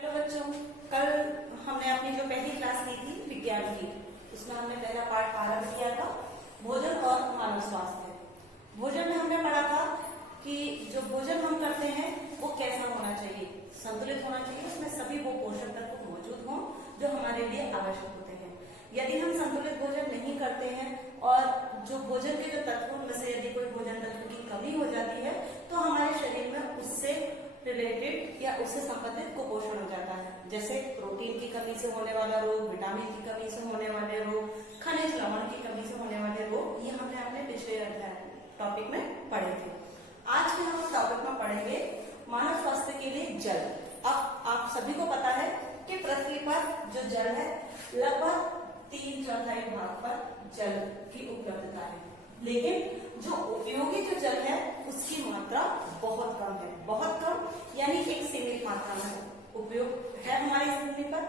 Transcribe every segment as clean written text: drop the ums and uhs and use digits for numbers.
Hello बच्चों, कल हमने अपनी जो पहली क्लास ली थी विज्ञान की, उसमें हमने पहला पाठ आरंभ किया था भोजन और मानव स्वास्थ्य। भोजन में हमने पढ़ा था कि जो भोजन हम करते हैं वो कैसा होना चाहिए, संतुलित होना चाहिए, उसमें सभी वो पोषक तत्व मौजूद हों जो हमारे लिए आवश्यक होते हैं। यदि हम संतुलित भोजन नहीं करते हैं और जो भोजन के जो तत्वों में से यदि कोई भोजन तत्व की कमी हो जाती है तो हमारे शरीर में उससे रिलेटेड या उससे संबंधित कुपोषण हो जाता है, जैसे प्रोटीन की कमी से होने वाला रोग, विटामिन की कमी से होने वाले रोग, खनिज लवण की कमी से होने वाले रोग, ये हमने अपने पिछले टॉपिक में पढ़े थे। आज के हम टॉपिक में पढ़ेंगे मानव स्वास्थ्य के लिए जल। अब आप सभी को पता है कि पृथ्वी पर जो जल है लगभग 3/4 भाग पर जल की उपलब्धता है, लेकिन जो उपयोगी जो जल है उसकी मात्रा बहुत कम है, बहुत कम यानी एक सीमित मात्रा में उपयोग है हमारी जिंदगी पर।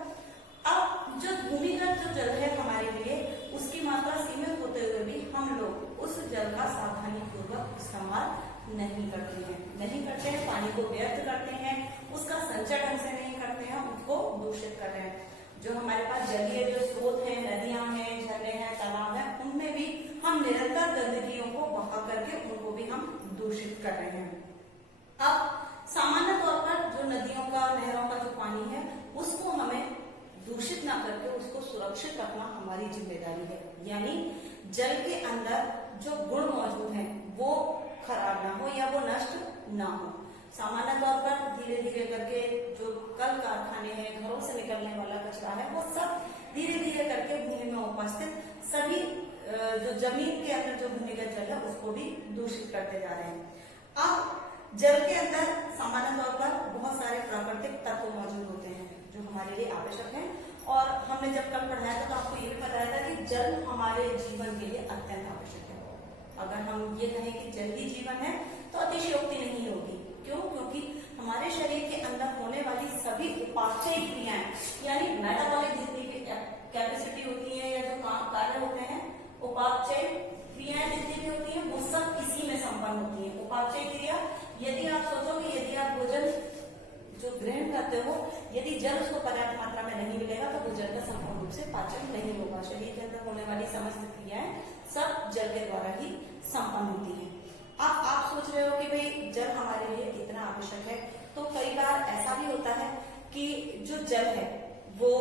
अब जो भूमिगत जो जल है हमारे लिए उसकी मात्रा सीमित होते हुए भी हम लोग उस जल का सावधानी पूर्वक इस्तेमाल नहीं करते हैं, पानी को व्यर्थ करते हैं, उसका संचय ढंग से नहीं करते हैं, उसको दूषित कर रहे हैं। जो हमारे पास जलीय जो स्रोत है, नदियां हैं, झरने हैं, तालाब है, उनमें भी हम निरंतर गंदगियों को बहा करके उनको भी हम दूषित कर रहे हैं। अब सामान्य तौर पर जो नदियों का, नहरों का जो पानी है उसको हमें दूषित ना करके उसको सुरक्षित रखना हमारी जिम्मेदारी है, यानी जल के अंदर जो गुण मौजूद हैं वो खराब ना हो या वो नष्ट ना हो। सामान्य तौर पर धीरे धीरे करके जो कल कारखाने हैं, घरों से निकलने वाला कचरा है, वो सब धीरे धीरे करके भूमि में उपस्थित सभी जो जमीन के अंदर जो भूमिगत जल है उसको भी दूषित करते जा रहे हैं। अब जल के अंदर सामान्य तौर पर बहुत सारे प्राकृतिक तत्व मौजूद होते हैं जो हमारे लिए आवश्यक हैं, और हमने जब कल पढ़ाया था तो आपको ये भी बताया था कि जल हमारे जीवन के लिए अत्यंत आवश्यक है। अगर हम ये कहें कि जल ही जीवन है तो अतिशयोक्ति नहीं होगी। क्यों? क्योंकि हमारे शरीर के अंदर होने वाली सभी उपापचय क्रियाएं यानी मेटाबॉलिक जितनी भी कैपेसिटी होती है या जो काम कार्य होते हैं, उपापचय क्रियाएं जितनी भी होती हैं वो सब इसी में संपन्न होती है। उपापचय क्रिया, यदि आप सोचो कि यदि आप भोजन जो ग्रहण करते हो, यदि जल उसको पर्याप्त मात्रा में नहीं मिलेगा तो भोजन का संपूर्ण रूप से पाचन नहीं होगा। शरीर के अंदर होने वाली समस्त क्रियाएं सब जल के द्वारा ही संपन्न होती है। अब आप सोच रहे हो कि भाई जल हमारे लिए इतना आवश्यक है, तो कई बार ऐसा भी होता है कि जो जल है वो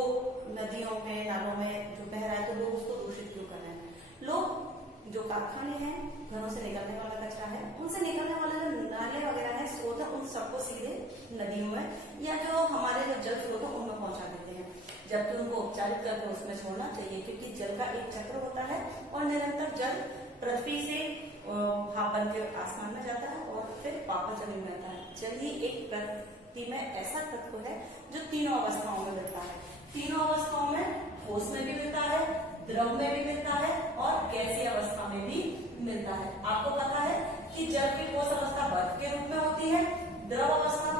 नदियों में, नालों में जो बह रहा है तो लोग उसको दूषित क्यों कर रहे हैं? लोग जो कारखाने हैं, घरों से निकलने वाला कचरा है, उनसे निकलने वाले जो नाले वगैरह है, स्रोत है, उन सबको सीधे नदियों में या जो हमारे जो जल स्रोत है उनमें पहुंचा देते हैं, जबकि उनको उपचारित करके उसमें छोड़ना चाहिए, क्योंकि जल का एक चक्र होता है और निरंतर जल पृथ्वी से भाप बन के आसमान में जाता है और फिर वापस जमीन में आता है। जल ही एक प्रकृति में ऐसा तत्व है जो तीनों अवस्थाओं में मिलता है। तीनों अवस्थाओं में, ठोस में भी मिलता है, द्रव में भी मिलता है और गैसीय अवस्था में भी मिलता है। आपको पता है कि जल की ठोस अवस्था बर्फ के रूप में होती है, द्रव अवस्था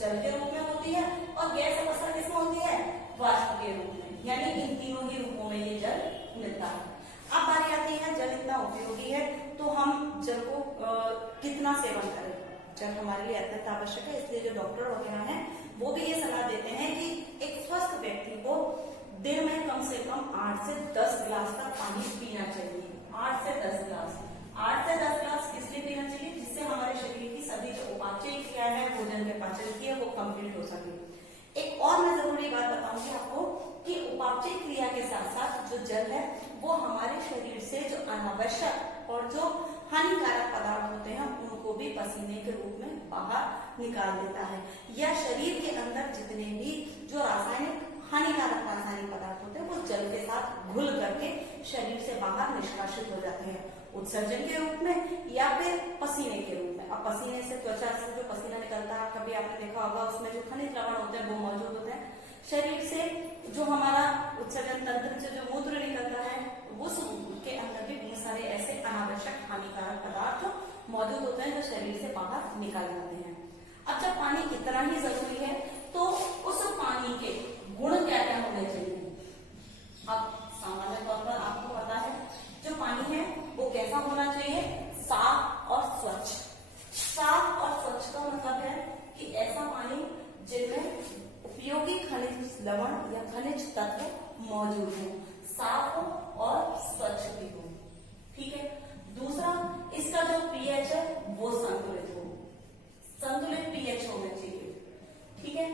जल के रूप में होती है और गैस अवस्था किसमें होती है? वाष्प के रूप में। यानी इन तीनों ही रूपों में ये जल मिलता है। अब बारी आती है जल इतना उपयोगी है तो हम जल को कितना सेवन करें? जल हमारे लिए अत्यंत आवश्यक है, इसलिए जो डॉक्टर वगैरह हैं वो भी ये सलाह देते हैं कि एक स्वस्थ व्यक्ति को दिन में कम से कम 8 से 10 गिलास तक पानी पीना चाहिए। 8 से 10 गिलास, 8 से 10 गिलास इसलिए पीना चाहिए जिससे हमारे शरीर की सभी जो उपापचय क्रिया है, भोजन के पाचन की है, वो कंप्लीट हो सके। एक और मैं जरूरी बात बताऊंगी आपको कि उपापचय क्रिया के साथ साथ जो जल है वो हमारे शरीर से जो अनावश्यक और जो हानिकारक पदार्थ होते हैं उनको भी पसीने के रूप में बाहर निकाल देता है, या शरीर के अंदर जितने भी जो हानिकारक रासायनिक पदार्थ होते हैं वो जल के साथ घुल करके शरीर से बाहर निष्कासित हो जाते हैं, उत्सर्जन के रूप में या फिर पसीने के रूप में। अब पसीने से, त्वचा से जो पसीना निकलता है, कभी आपने देखा होगा उसमें जो खनिज लवण होते हैं वो मौजूद होते हैं। शरीर से जो हमारा उत्सर्जन तंत्र से जो मूत्र निकलता है उसके अंदर भी बहुत सारे ऐसे अनावश्यक हानिकारक पदार्थ मौजूद होते हैं जो शरीर से बाहर निकाल जाते हैं। अब जब पानी इतना ही जरूरी है तो उस पानी के गुण क्या क्या होने चाहिए? अब सामान्य तौर पर आपको पता है जो पानी है वो कैसा होना चाहिए? साफ और स्वच्छ। साफ और स्वच्छ का मतलब है कि ऐसा पानी जिनमें उपयोगी लवण या खनिज तत्व मौजूद हो, साफ हो और स्वच्छ भी हो। ठीक है। दूसरा, इसका जो पीएच है वो संतुलित हो, संतुलित पीएच होना चाहिए। ठीक है।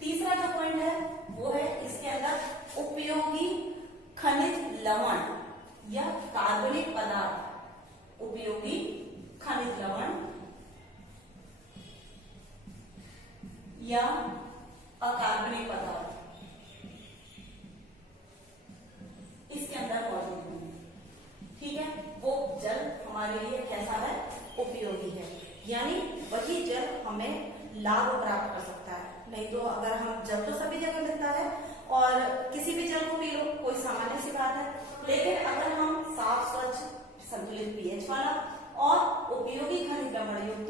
तीसरा जो पॉइंट है वो है इसके अंदर उपयोगी खनिज लवण या कार्बनिक पदार्थ, उपयोगी खनिज लवण या अकार्बनिक पदार्थ इसके अंदर मौजूद होंगे। ठीक है। वो जल हमारे लिए कैसा है, उपयोगी है, यानी वही जल हमें लाभ प्राप्त कर सकता है। नहीं तो अगर हम जल तो सभी जगह मिलता है और किसी भी जल को पी लो, कोई सामान्य सी बात है, लेकिन अगर हम साफ स्वच्छ संतुलित पीएच वाला और उपयोगी खनिज लवण युक्त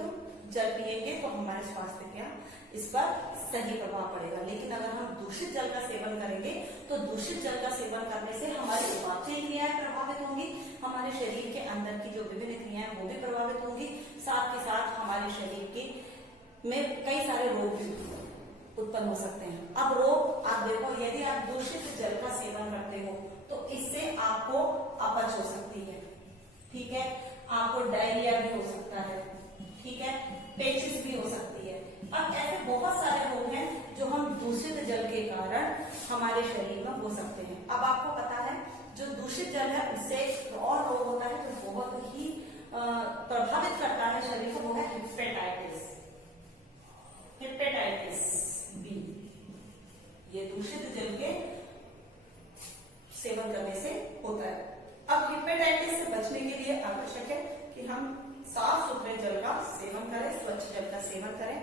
जल पिएंगे तो हमारे स्वास्थ्य क्या इस पर सही प्रभाव पड़ेगा। लेकिन अगर हम दूषित जल का सेवन करेंगे तो दूषित जल का सेवन करने से हमारी पाचन क्रियाएं प्रभावित होंगी, हमारे शरीर के अंदर की जो विभिन्न क्रियाएं वो भी प्रभावित होंगी, साथ ही साथ हमारे शरीर के में कई सारे रोग भी उत्पन्न हो सकते हैं। अब रोग आप देखो, यदि आप दूषित जल का सेवन करते हो तो इससे आपको अपच हो सकती है। ठीक है। आपको डायरिया भी हो सकता है। ठीक है। पेचिस भी हो सकती है। अब ऐसे बहुत सारे रोग हैं जो हम दूषित जल के कारण हमारे शरीर में हो सकते हैं। अब आपको पता है जो दूषित जल है उससे और रोग होता है जो बहुत ही प्रभावित करता है शरीर को, वो है हेपेटाइटिस, हेपेटाइटिस बी। ये दूषित जल के सेवन करने से होता है। अब हेपेटाइटिस से बचने के लिए आवश्यक है कि हम साफ सुथरे जल का सेवन करें, स्वच्छ जल का सेवन करें।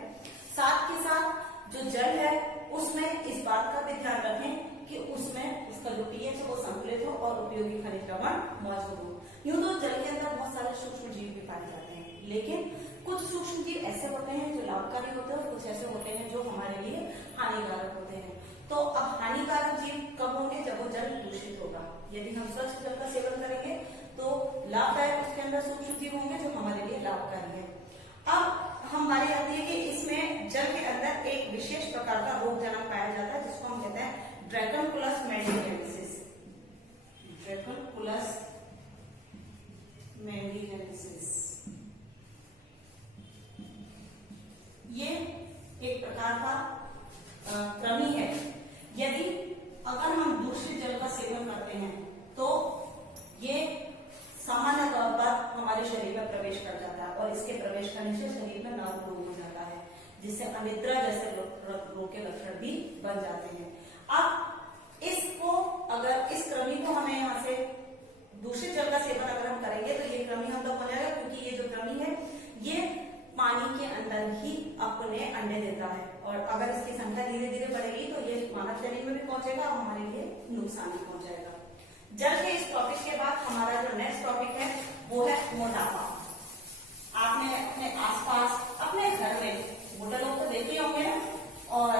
साथ के साथ जो जल है उसमें इस बात का भी ध्यान रखें कि उसमें उसका जो पीएच है वो संतुलित हो और उपयोगी खनिज लवण मौजूद हो। यूं तो जल के अंदर बहुत सारे सूक्ष्म जीव भी पाए जाते हैं, लेकिन कुछ सूक्ष्म जीव ऐसे होते हैं जो लाभकारी होते हैं और कुछ ऐसे होते हैं जो हमारे लिए हानिकारक होते हैं। तो अब हानिकारक जीव कब होंगे, जब वो जल दूषित होगा। यदि हम स्वच्छ जल का सेवन करेंगे तो लाभदायक उसके अंदर सूक्ष्म जीव होंगे जो हमारे लिए लाभकारी है। अब हमारी आती है कि इसमें जल के अंदर एक विशेष प्रकार का रोगजनक पाया जाता है जिसको हम कहते हैं ड्रैकोनकुलस मेंडिगेनेसिस। ड्रैकोनकुलस मेंडिगेनेसिस ये एक प्रकार का कृमि है। यदि अगर हम दूषित जल का सेवन करते हैं तो ये सामान्य तौर पर हमारे शरीर में प्रवेश कर जाता है और इसके प्रवेश करने से शरीर में नर्व रोग हो जाता है, जिससे अनिद्रा जैसे रोग के लक्षण भी बन जाते हैं। अब इसको अगर इस कृमि को हमें यहाँ से दूषित जल का सेवन अगर हम करेंगे तो ये कृमि हम लोग हो जाएगा, क्योंकि ये जो कृमि है ये पानी के अंदर ही अपने अंडे देता है और अगर इसकी संख्या धीरे धीरे बढ़ेगी तो ये मानव शरीर में भी पहुंचेगा और हमारे लिए नुकसान भी पहुंचाएगा। जल के इस टॉपिक के बाद हमारा जो नेक्स्ट टॉपिक है वो है मोटापा। आपने अपने आसपास अपने घर में मोटे लोग तो देखे होंगे ना, और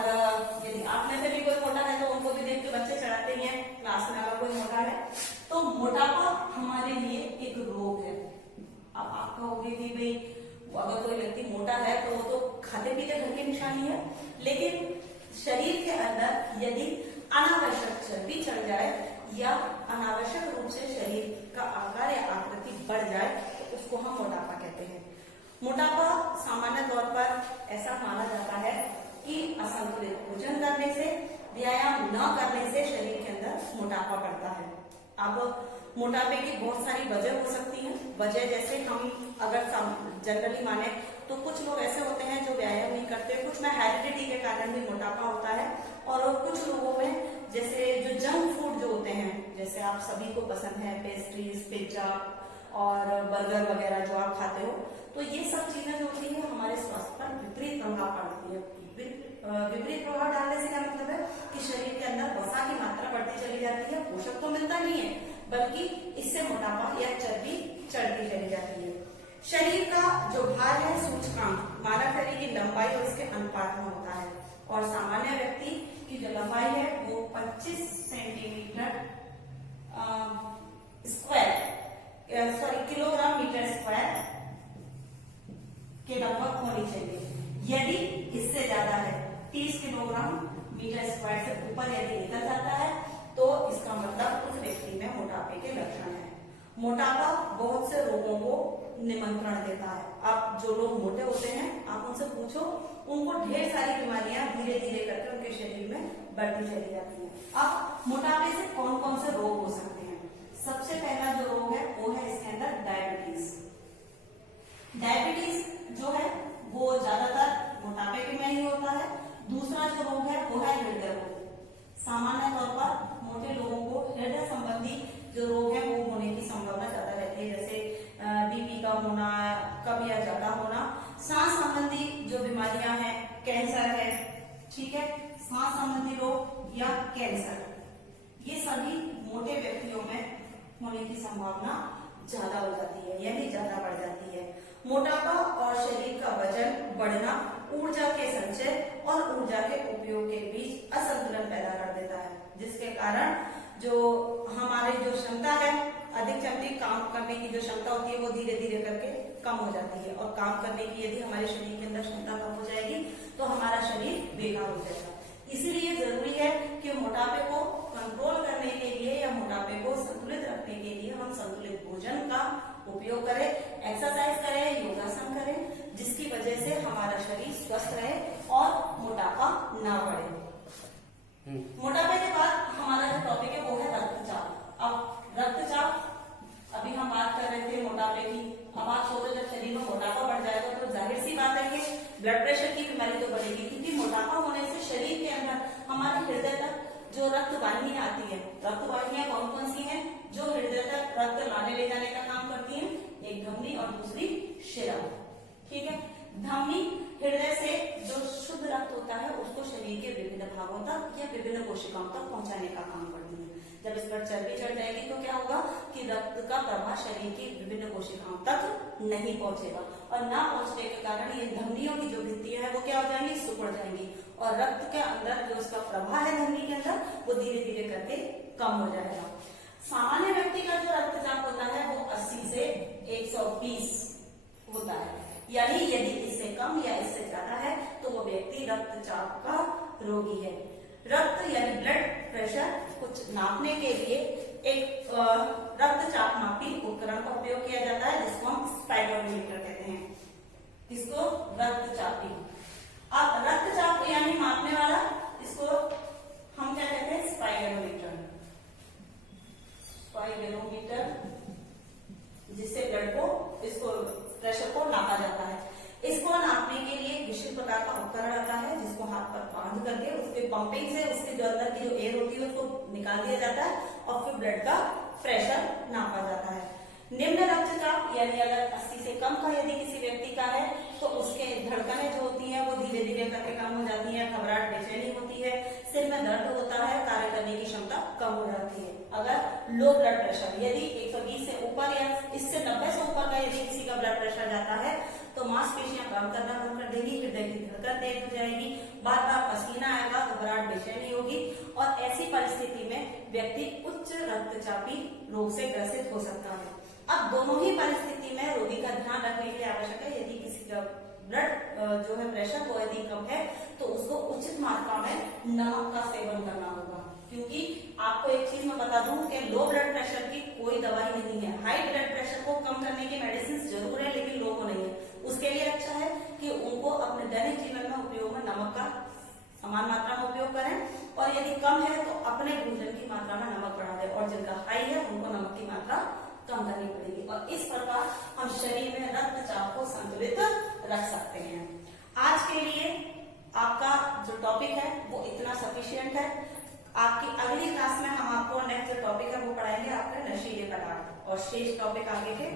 यदि आप में से भी कोई मोटा है तो उनको भी देख के बच्चे चढ़ाते हैं क्लास में अगर कोई मोटा है। तो मोटापा हमारे लिए एक रोग है। अब आप कहोगे कि भाई अगर कोई व्यक्ति मोटा है तो वो तो खाते पीते घर की निशानी है, लेकिन शरीर के अंदर यदि अनावश्यक चर्बी चढ़ जाए या अनावश्यक रूप से शरीर का आकार या आकृति बढ़ जाए तो उसको हम मोटापा कहते हैं। मोटापा सामान्य तौर पर ऐसा माना जाता है कि असंतुलित भोजन करने से, व्यायाम न करने से शरीर के अंदर मोटापा बढ़ता है। अब मोटापे की बहुत सारी वजह हो सकती है। वजह जैसे हम अगर जनरली माने तो कुछ लोग ऐसे होते हैं जो व्यायाम नहीं करते, कुछ में हेरिडिटी के कारण भी मोटापा होता है, और कुछ लोगों में जैसे जो जंक फूड जो होते हैं, जैसे आप सभी को पसंद है पेस्ट्रीज, पिज्जा और बर्गर वगैरह जो आप खाते हो, तो ये सब चीजें जो होती है हमारे स्वास्थ्य पर विपरीत प्रभाव डालती है। विपरीत प्रभाव डालने से क्या मतलब है कि शरीर के अंदर वसा की मात्रा बढ़ती चली जाती है, पोषक तो मिलता नहीं है बल्कि इससे मोटापा या चर्बी चढ़ती चली जाती है। शरीर का जो भार है सूचकांक मानव शरीर की लंबाई और इसके अनुपात में होता है, और सामान्य व्यक्ति की जो लंबाई है वो 25 सेंटीमीटर किलोग्राम मीटर स्क्वायर के लगभग होनी चाहिए। यदि इससे ज्यादा है 30 किलोग्राम मीटर स्क्वायर से ऊपर यदि निकल जाता है तो इसका मतलब उस व्यक्ति में मोटापे के लक्षण है। मोटापा बहुत से रोगों को निमंत्रण देता है। आप जो लोग मोटे होते हैं आप उनसे पूछो, उनको ढेर सारी बीमारियां धीरे धीरे करके उनके शरीर में बढ़ती चली जाती हैं। अब मोटापे से कौन कौन से रोग हो सकते हैं? सबसे पहला जो रोग है वो है इसके अंदर डायबिटीज। डायबिटीज जो है वो ज्यादातर मोटापे के में ही होता है। दूसरा जो रोग है वो है हृदय रोग। सामान्य तौर पर मोटे लोगों को हृदय संबंधी जो रोग है वो होने की संभावना ज्यादा रहती है, जैसे बीपी का होना, कम या ज्यादा होना। सांस संबंधी जो बीमारियां हैं, कैंसर है, ठीक है, सांस संबंधी रोग या कैंसर, ये सभी मोटे व्यक्तियों में होने की संभावना ज्यादा हो जाती है, यानी ज्यादा बढ़ जाती है। मोटापा और शरीर का वजन बढ़ना ऊर्जा के संचय और ऊर्जा के उपयोग के बीच असंतुलन पैदा कर देता है, जिसके कारण जो हमारे जो क्षमता है, अधिक से अधिक काम करने की जो क्षमता होती है वो धीरे धीरे करके कम हो जाती है। और काम करने की यदि हमारे शरीर के अंदर क्षमता कम हो जाएगी तो हमारा शरीर बेकार हो जाएगा। इसलिए जरूरी है कि मोटापे को कंट्रोल करने के लिए या मोटापे को संतुलित रखने के लिए हम संतुलित भोजन का उपयोग करें, एक्सरसाइज करें, योगासन करें, जिसकी वजह से हमारा शरीर स्वस्थ रहे और मोटापा ना बढ़े। मोटापे के बाद हमारा जो टॉपिक है वो है रक्तचाप। अब रक्तचाप, अभी हम बात कर रहे थे मोटापे की। अब आप सोचो जब शरीर में मोटापा बढ़ जाएगा तो जाहिर सी बात है कि ब्लड प्रेशर की बीमारी तो बढ़ेगी, क्योंकि मोटापा होने से शरीर के अंदर हमारे हृदय तक जो रक्त वाहिनियां आती है, रक्त वाहिनियां कौन कौन सी हैं जो हृदय तक रक्त लाने ले जाने का काम करती हैं? एक धमनी और दूसरी शिरा, ठीक है। धमनी हृदय से जो शुद्ध रक्त होता है उसको शरीर के विभिन्न भागों तक या विभिन्न कोशिकाओं तक पहुंचाने का काम करती है। जब इस पर चर्बी चढ़ जाएगी तो क्या होगा कि रक्त का प्रवाह शरीर की विभिन्न कोशिकाओं तक नहीं पहुंचेगा, और ना पहुंचने के कारण ये धमनियों की जो भित्तियां है वो क्या हो जाएंगी? सिकुड़ जाएंगी, और रक्त के अंदर जो उसका प्रवाह है धमनी के अंदर वो धीरे धीरे करके कम हो जाएगा। सामान्य व्यक्ति का जो रक्तचाप होता है वो 80 से 120 होता है, यानी यदि इससे कम या इससे ज्यादा है तो वो व्यक्ति रक्तचाप का रोगी है। रक्त यानी ब्लड प्रेशर कुछ नापने के लिए एक रक्तचाप मापी उपकरण का उपयोग किया जाता है, जिसको हम स्पाइरोमीटर कहते हैं, इसको रक्तचापी। अब रक्तचाप यानी मापने वाला, इसको हम क्या कहते हैं? स्पाइरोमीटर। स्पाइरोमीटर, जिससे ब्लड को, इसको प्रेशर को नापा जाता है। इसको नापने के लिए विशेष प्रकार का उपकरण आता है, जिसको हाथ पर बांध करके उसके पंपिंग से उसके जो अंदर की जो एयर होती है उसको निकाल दिया जाता है और फिर ब्लड का प्रेशर नापा जाता है। निम्न रक्तचाप यानी अगर 80 से कम का यदि किसी व्यक्ति का है तो उसके धड़कनें जो होती हैं वो धीरे धीरे करके कम हो जाती हैं, घबराहट, बेचैनी होती है, सिर में दर्द होता है, कार्य करने की क्षमता कम हो जाती है। अगर लो ब्लड प्रेशर यदि 120 से ऊपर या इससे 90 से ऊपर का यदि किसी का ब्लड प्रेशर जाता है तो मांसपेशियां काम करना बंद कर देगी, हृदय की धड़कन तेज हो जाएगी, बार बार पसीना आएगा, घबराहट, बेचैनी होगी, और ऐसी परिस्थिति में व्यक्ति उच्च रक्तचापी रोग से ग्रसित हो सकता है। अब दोनों ही परिस्थिति में रोगी का ध्यान रखने के लिए आवश्यक है, यदि किसी का ब्लड जो है प्रेशर वो यदि कम है तो उसको उचित मात्रा में नमक का सेवन करना होगा, क्योंकि आपको एक चीज मैं बता दूं कि लो ब्लड प्रेशर की कोई दवाई नहीं है। हाई ब्लड प्रेशर को कम करने की मेडिसिन जरूर है लेकिन लो को नहीं है। उसके लिए अच्छा है कि उनको अपने दैनिक जीवन में उपयोग में नमक का समान मात्रा में उपयोग करें, और यदि कम है तो अपने भोजन की मात्रा में नमक बढ़ा दें, और जिनका हाई है उनको नमक की मात्रा कम करनी पड़ेगी, और इस प्रकार हम शरीर में रक्तचाप को संतुलित रख सकते हैं। आज के लिए आपका जो टॉपिक है वो इतना सफिशिएंट है। आपकी अगली क्लास में हम आपको नेक्स्ट जो टॉपिक है वो पढ़ाएंगे आपके नशीले पदार्थ, और शेष टॉपिक आगे के